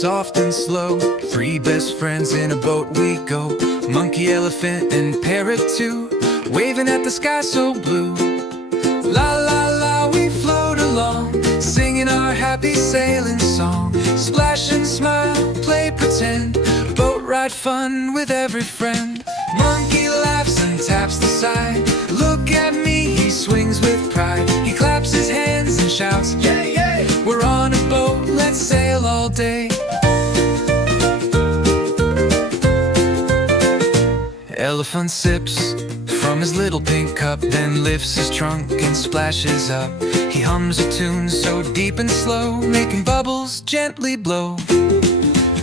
soft and slow. Three best friends in a boat we go. Monkey, elephant, and parrot too, waving at the sky so blue. La la la, we float along, singing our happy sailing song. Splash and smile, play pretend, boat ride fun with every friend. Monkey laughs and taps the side. Look at me, he swings with pride. He claps his hands and shouts, yay, yay! We're on a boat, let's sail all day. Elephant sips from his little pink cup, then lifts his trunk and splashes up. He hums a tune so deep and slow, making bubbles gently blow.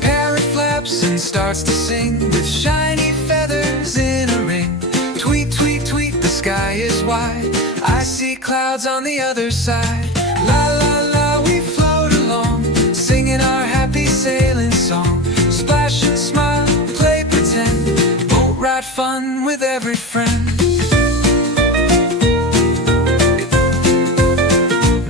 Parrot flaps and starts to sing, with shiny feathers in a ring. Tweet, tweet, tweet, the sky is wide, I see clouds on the other side. La la la, we float along, singing our happy sailing song. Splash and smile, play pretend, boat ride fun with every friend.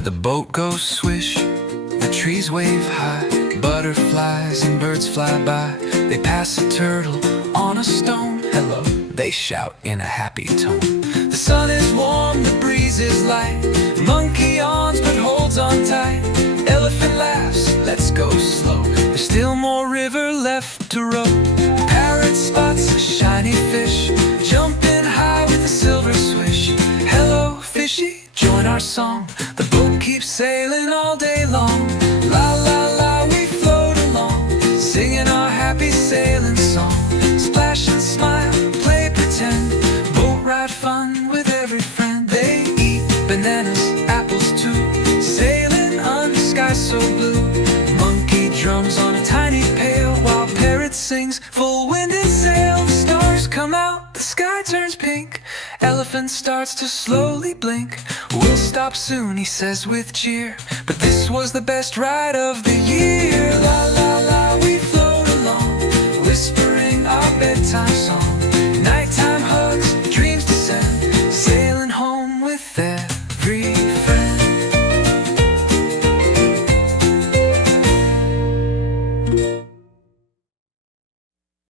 The boat goes swish, the trees wave high, butterflies and birds fly by. They pass a turtle on a stone, hello, they shout in a happy tone. The sun is warm, the breeze is light. Monkey yawns but holds on tight. Elephant laughs, let's go slow, there's still more river left to row. Parrot spots a shiny fish, jumping high with a silver swish. Hello fishy, join our song, the boat keeps sailing all day long. La la la, we float along, singing our happy sailing song. Splash and smile, play pretend, boat ride fun with every friend. They eat bananas, apples too, sailing under sky so blue. Monkey drums on a tiny pail, while parrot sings full wind and sail. The stars come out, the sky turns pink, elephant starts to slowly blink. We'll stop soon, he says with cheer, but this was the best ride of the year. La la la, we float along, whispering our bedtime song.